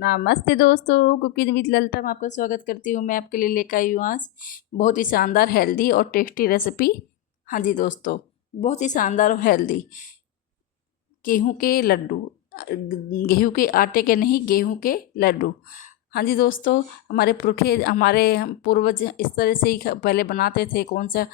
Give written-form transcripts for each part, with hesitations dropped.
नमस्ते दोस्तों, cooking with Lalita में आपका स्वागत करती हूँ। मैं आपके लिए लेकर आई हूँ आज बहुत ही शानदार हेल्दी और टेस्टी रेसिपी। हाँ जी दोस्तों, बहुत ही शानदार और हेल्दी गेहूं के लड्डू। गेहूं के आटे के नहीं, गेहूं के लड्डू। हाँ जी दोस्तों, हमारे पुरखे हमारे पूर्वज इस तरह से ही पहले बनाते थे। कौन सा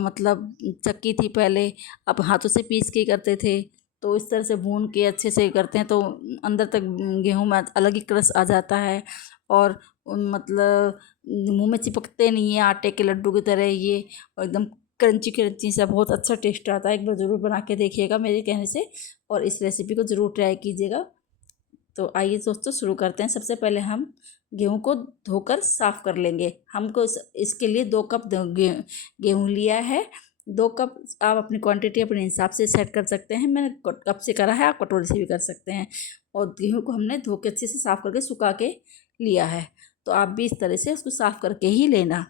मतलब चक्की थी पहले, अब हाथों से पीस के करते थे। तो इस तरह से भून के अच्छे से करते हैं तो अंदर तक गेहूं में अलग ही क्रस आ जाता है और मतलब मुंह में चिपकते नहीं है आटे के लड्डू की तरह ये, और एकदम क्रंची क्रंची सा बहुत अच्छा टेस्ट आता है। एक बार ज़रूर बना के देखिएगा मेरे कहने से, और इस रेसिपी को ज़रूर ट्राई कीजिएगा। तो आइए दोस्तों शुरू करते हैं। सबसे पहले हम गेहूं को धोकर साफ़ कर लेंगे। हमको इसके लिए 2 कप गेहूं लिया है। 2 कप आप अपनी क्वांटिटी अपने हिसाब से सेट कर सकते हैं। मैंने कप से करा है, आप कटोरी से भी कर सकते हैं। और गेहूं को हमने धो के अच्छे से साफ़ करके सुखा के लिया है। तो आप भी इस तरह से उसको साफ़ करके ही लेना।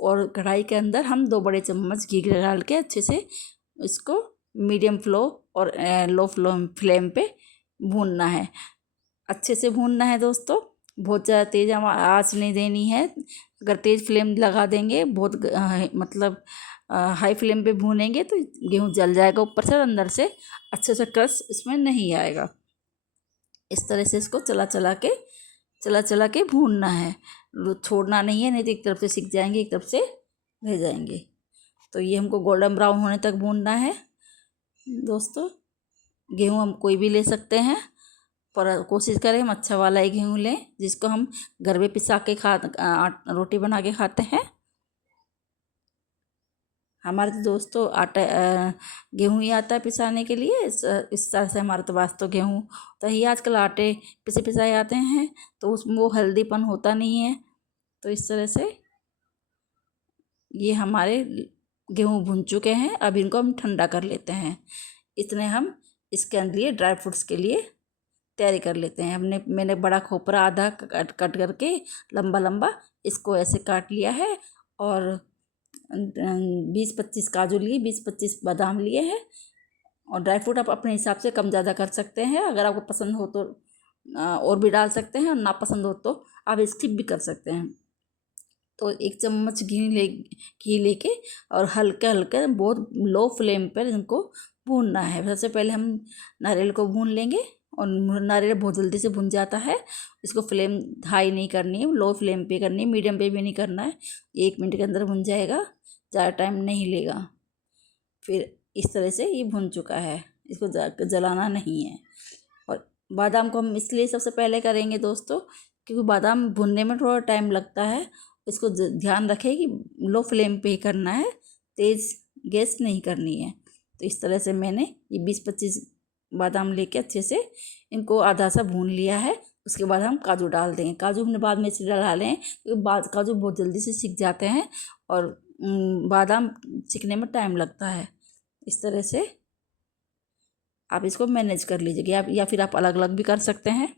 और कढ़ाई के अंदर हम 2 बड़े चम्मच घी डाल के अच्छे से इसको मीडियम फ्लो और लो फ्लेम पे भूनना है। अच्छे से भूनना है दोस्तों, बहुत ज़्यादा तेज़ आँच नहीं देनी है। अगर तेज़ फ्लेम लगा देंगे, बहुत मतलब हाई फ्लेम पे भूनेंगे तो गेहूँ जल जाएगा ऊपर से और अंदर से अच्छे से क्रश इसमें नहीं आएगा। इस तरह से इसको चला चला के भूनना है, छोड़ना नहीं है, नहीं तो एक तरफ से सिक जाएंगे, एक तरफ से रह जाएंगे। तो ये हमको गोल्डन ब्राउन होने तक भूनना है दोस्तों। गेहूँ हम कोई भी ले सकते हैं, पर कोशिश करें हम अच्छा वाला ही गेहूँ लें जिसको हम घर में पिसा के रोटी बना के खाते हैं। हमारे तो दोस्तों आटा गेहूँ ही आता है पिसाने के लिए। इस तरह से हमारे तो पास तो गेहूँ तो ही आजकल आटे पिसाए आते हैं, तो उसमें वो हेल्दीपन होता नहीं है। तो इस तरह से ये हमारे गेहूँ भुन चुके हैं। अब इनको हम ठंडा कर लेते हैं। इतने हम इसके लिए ड्राई फ्रूट्स के लिए तैयारी कर लेते हैं। मैंने बड़ा खोपरा आधा कट करके लंबा लंबा इसको ऐसे काट लिया है, और 20-25 काजू लिए, 20-25 बादाम लिए हैं। और ड्राई फ्रूट आप अपने हिसाब से कम ज़्यादा कर सकते हैं। अगर आपको पसंद हो तो और भी डाल सकते हैं, और ना पसंद हो तो आप स्किप भी कर सकते हैं। तो 1 चम्मच घी लेके और हल्का हल्का बहुत लो फ्लेम पर इनको भूनना है। सबसे पहले हम नारियल को भून लेंगे, और नारियल बहुत जल्दी से भुन जाता है। इसको फ्लेम हाई नहीं करनी है, लो फ्लेम पे करनी है, मीडियम पे भी नहीं करना है। 1 मिनट के अंदर भुन जाएगा, ज़्यादा टाइम नहीं लेगा। फिर इस तरह से ये भुन चुका है, इसको जलाना नहीं है। और बादाम को हम इसलिए सबसे पहले करेंगे दोस्तों, क्योंकि बादाम भुनने में थोड़ा टाइम लगता है। इसको ध्यान रखें कि लो फ्लेम पे ही करना है, तेज़ गैस नहीं करनी है। तो इस तरह से मैंने ये 20-25 बादाम लेके अच्छे से इनको आधा सा भून लिया है। उसके बाद हम काजू डाल देंगे। काजू हमने बाद में इसलिए डाले हैं क्योंकि काजू बहुत जल्दी से सिक जाते हैं, और बादाम सिकने में टाइम लगता है। इस तरह से आप इसको मैनेज कर लीजिएगा, या फिर आप अलग अलग भी कर सकते हैं।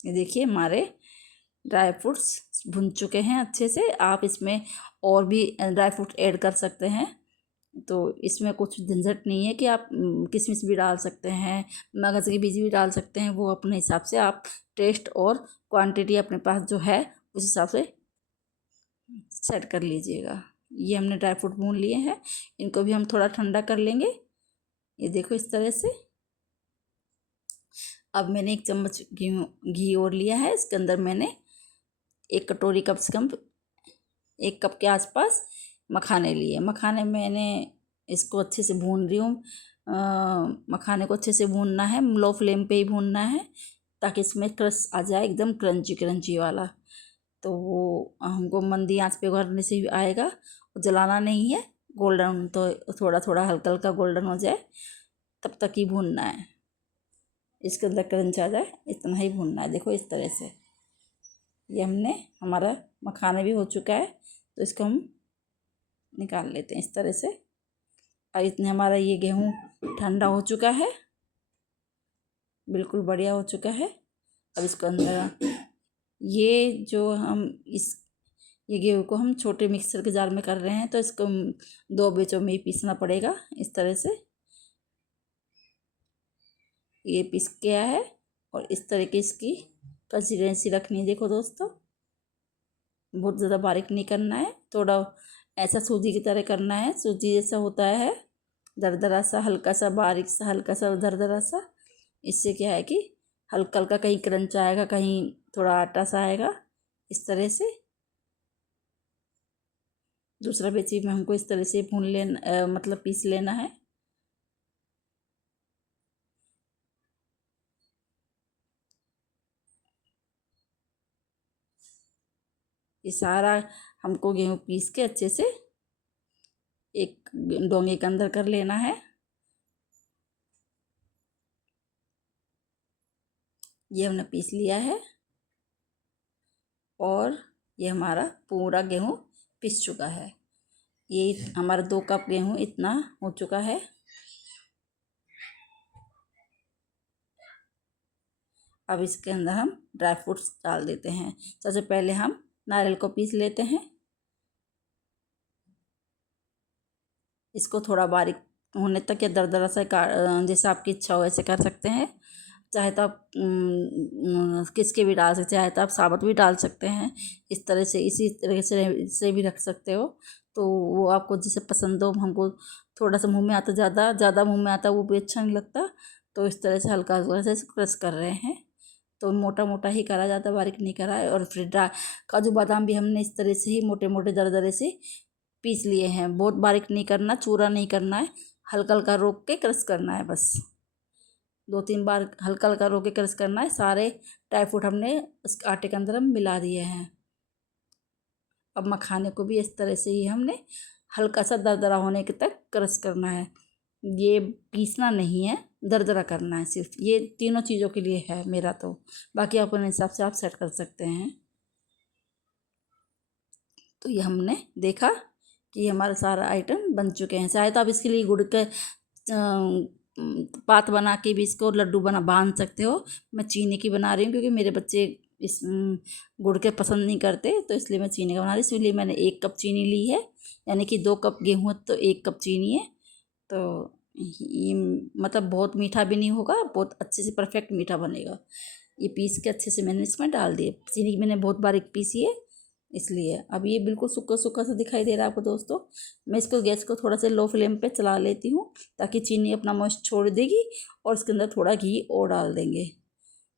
ये देखिए हमारे ड्राई फ्रूट्स भुन चुके हैं अच्छे से। आप इसमें और भी ड्राई फ्रूट ऐड कर सकते हैं। तो इसमें कुछ झंझट नहीं है कि आप किशमिश भी डाल सकते हैं, मगज के बीज भी डाल सकते हैं। वो अपने हिसाब से आप टेस्ट और क्वांटिटी अपने पास जो है उस हिसाब से सेट कर लीजिएगा। ये हमने ड्राई फ्रूट भून लिए हैं, इनको भी हम थोड़ा ठंडा कर लेंगे। ये देखो इस तरह से। अब मैंने 1 चम्मच घी और लिया है। इसके अंदर मैंने 1 कटोरी कम से कम 1 कप के आसपास मखाने लिए। मखाने मैंने इसको अच्छे से भून रही हूँ। मखाने को अच्छे से भूनना है, लो फ्लेम पे ही भूनना है, ताकि इसमें क्रश आ जाए एकदम क्रंची क्रंची वाला। तो वो हमको मंदी आंच पे करने से भी आएगा, जलाना नहीं है। गोल्डन तो थोड़ा थोड़ा हल्का हल्का गोल्डन हो जाए तब तक ही भूनना है। इसके अंदर क्रंच आ जाए इतना ही भूनना है। देखो इस तरह से ये हमारा मखाना भी हो चुका है, तो इसको हम निकाल लेते हैं इस तरह से। और इतने हमारा ये गेहूँ ठंडा हो चुका है, बिल्कुल बढ़िया हो चुका है। अब इसको अंदर ये जो हम ये गेहूँ को हम छोटे मिक्सर के जार में कर रहे हैं, तो इसको 2 बैचों में ही पीसना पड़ेगा। इस तरह से ये पीस गया है। और इस तरह की इसकी कंसिस्टेंसी रखनी है। देखो दोस्तों, बहुत ज़्यादा बारीक नहीं करना है, थोड़ा ऐसा सूजी की तरह करना है, सूजी जैसा होता है, दरदरा सा, हल्का सा बारीक सा, हल्का सा दरदरा सा। इससे क्या है कि हल्का हल्का कहीं क्रंच आएगा, कहीं थोड़ा आटा सा आएगा, इस तरह से। दूसरा बैच भी हमको इस तरह से भून लेना, मतलब पीस लेना है। ये सारा हमको गेहूँ पीस के अच्छे से एक डोंगे के अंदर कर लेना है। ये हमने पीस लिया है और ये हमारा पूरा गेहूँ पिस चुका है। ये हमारा 2 कप गेहूँ इतना हो चुका है। अब इसके अंदर हम ड्राई फ्रूट्स डाल देते हैं। सबसे पहले हम नारियल को पीस लेते हैं। इसको थोड़ा बारीक होने तक या दरदरा सा जैसा आपकी इच्छा हो ऐसे कर सकते हैं। चाहे तो आप किसके भी डाल सकते हैं, चाहे तो आप साबुत भी डाल सकते हैं। इस तरह से, इसी तरह से भी रख सकते हो, तो वो आपको जिसे पसंद हो। हमको थोड़ा सा मुंह में आता, ज़्यादा मुंह में आता वो भी अच्छा नहीं लगता, तो इस तरह से हल्का हल्का से क्रश कर रहे हैं। तो मोटा मोटा ही करा जाता, बारीक नहीं करा है। और फिर काजू बादाम भी हमने इस तरह से ही मोटे मोटे दरदरे से पीस लिए हैं। बहुत बारीक नहीं करना, चूरा नहीं करना है, हल्का हल्का रोक के क्रश करना है बस। 2-3 बार हल्का हल्का रोक के क्रश करना है। सारे ड्राई फ्रूट हमने उस आटे के अंदर हम मिला दिए हैं। अब मखाने को भी इस तरह से ही हमने हल्का सा दरदरा होने के तक क्रश करना है। ये पीसना नहीं है, दरदरा करना है सिर्फ। ये तीनों चीज़ों के लिए है मेरा तो, बाकी आप अपने हिसाब से आप सेट कर सकते हैं। तो ये हमने देखा कि हमारा सारा आइटम बन चुके हैं। चाहे तो आप इसके लिए गुड़ के पात बना के भी इसको लड्डू बांध सकते हो। मैं चीनी की बना रही हूँ क्योंकि मेरे बच्चे इस गुड़ के पसंद नहीं करते, तो इसलिए मैं चीनी का बना रही हूँ। इसलिए मैंने 1 कप चीनी ली है, यानी कि 2 कप गेहूँ तो 1 कप चीनी है। तो ये मतलब बहुत मीठा भी नहीं होगा, बहुत अच्छे से परफेक्ट मीठा बनेगा। ये पीस के अच्छे से मैंने इसमें डाल दिए। चीनी मैंने बहुत बारीक पीसी है, इसलिए अब ये बिल्कुल सूखा सूखा सा दिखाई दे रहा है आपको दोस्तों। मैं इसको गैस को थोड़ा सा लो फ्लेम पे चला लेती हूँ, ताकि चीनी अपना मॉइस्ट छोड़ देगी। और इसके अंदर थोड़ा घी और डाल देंगे,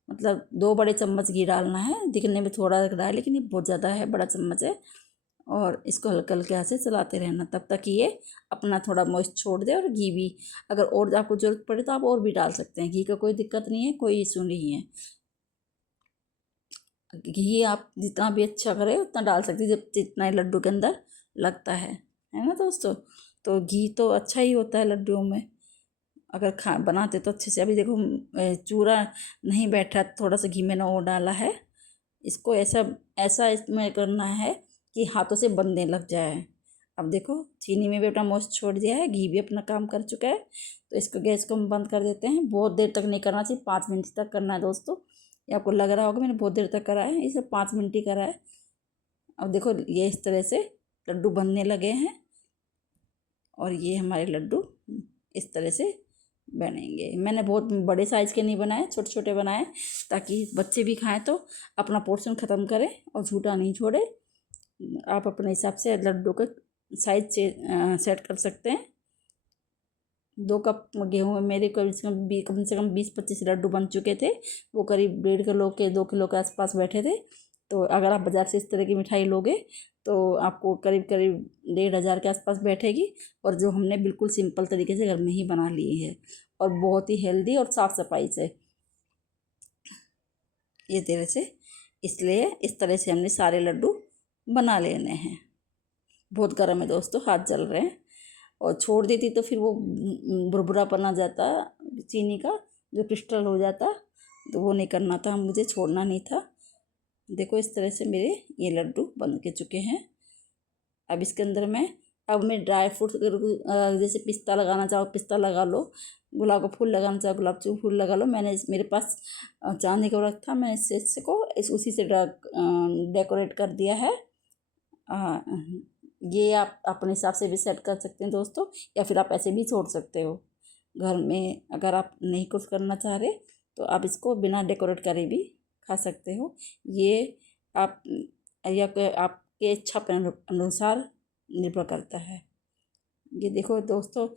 मतलब 2 बड़े चम्मच घी डालना है। दिखने में थोड़ा लग रहा है लेकिन ये बहुत ज़्यादा है, बड़ा चम्मच है। और इसको हल्का हल्के हाथ से चलाते रहना तब तक कि ये अपना थोड़ा मॉइस्ट छोड़ दे। और घी भी अगर और आपको ज़रूरत पड़े तो आप और भी डाल सकते हैं, घी का कोई दिक्कत नहीं है, कोई इशू नहीं है। घी आप जितना भी अच्छा करें उतना डाल सकते हैं, जब जितना ही लड्डू के अंदर लगता है ना दोस्तों। तो घी तो अच्छा ही होता है लड्डुओं में, अगर बनाते तो अच्छे से। अभी देखो चूरा नहीं बैठ रहा, थोड़ा सा घी मैंने और डाला है। इसको ऐसा ऐसा इसमें करना है कि हाथों से बंधने लग जाए। अब देखो चीनी में भी अपना मॉइस्ट छोड़ दिया है, घी भी अपना काम कर चुका है। तो इसको गैस को हम बंद कर देते हैं। बहुत देर तक नहीं करना चाहिए, 5 मिनट तक करना है दोस्तों। ये आपको लग रहा होगा मैंने बहुत देर तक करा है, इसे 5 मिनट ही करा है। अब देखो ये इस तरह से लड्डू बनने लगे हैं, और ये हमारे लड्डू इस तरह से बनेंगे। मैंने बहुत बड़े साइज़ के नहीं बनाए, छोटे छोटे बनाए, ताकि बच्चे भी खाएं तो अपना पोर्शन ख़त्म करें और झूठा नहीं छोड़े। आप अपने हिसाब से लड्डू का साइज सेट कर सकते हैं। 2 कप गेहूँ में मेरे कम से कम 20-25 लड्डू बन चुके थे। वो करीब 1.5 किलो के 2 किलो के आसपास बैठे थे। तो अगर आप बाज़ार से इस तरह की मिठाई लोगे तो आपको करीब करीब 1,500 के आसपास बैठेगी। और जो हमने बिल्कुल सिंपल तरीके से घर में ही बना ली है, और बहुत ही हेल्दी और साफ़ सफाई से, ये तरह से। इसलिए इस तरह से हमने सारे लड्डू बना लेने हैं। बहुत गर्म है दोस्तों, हाथ जल रहे हैं। और छोड़ देती तो फिर वो भुरभुरापन आ जाता चीनी का, जो क्रिस्टल हो जाता। तो वो नहीं करना था, मुझे छोड़ना नहीं था। देखो इस तरह से मेरे ये लड्डू बन के चुके हैं। अब इसके अंदर मैं ड्राई फ्रूट, जैसे पिस्ता लगाना चाहो पिस्ता लगा लो, गुलाब का फूल लगाना चाहो गुलाब का फूल लगा लो। मैंने मेरे पास चांदी का रखा था, मैंने इस को उसी से डेकोरेट कर दिया है। ये आप अपने हिसाब से भी सेट कर सकते हैं दोस्तों, या फिर आप ऐसे भी छोड़ सकते हो घर में। अगर आप नहीं कुछ करना चाह रहे तो आप इसको बिना डेकोरेट करे भी खा सकते हो। ये आप या आपके इच्छा के अनुसार निर्भर करता है। ये देखो दोस्तों,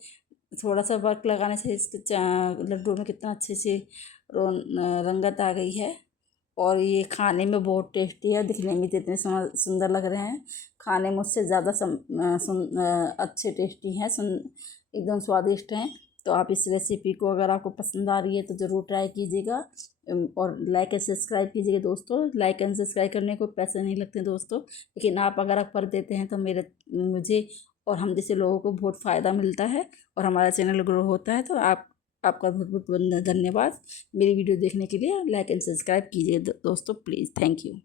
थोड़ा सा वर्क लगाने से इसके लड्डू में कितना अच्छे से रंगत आ गई है। और ये खाने में बहुत टेस्टी है, दिखने में तो इतने सुंदर लग रहे हैं, खाने में उससे ज़्यादा अच्छे टेस्टी हैं, एकदम स्वादिष्ट हैं। तो आप इस रेसिपी को अगर आपको पसंद आ रही है तो ज़रूर ट्राई कीजिएगा और लाइक एंड सब्सक्राइब कीजिएगा दोस्तों। लाइक एंड सब्सक्राइब करने को पैसे नहीं लगते दोस्तों, लेकिन आप अगर आप कर देते हैं तो मुझे और हम जैसे लोगों को बहुत फ़ायदा मिलता है और हमारा चैनल ग्रो होता है। तो आपका बहुत बहुत धन्यवाद मेरी वीडियो देखने के लिए। लाइक एंड सब्सक्राइब कीजिए दोस्तों प्लीज़। Thank you.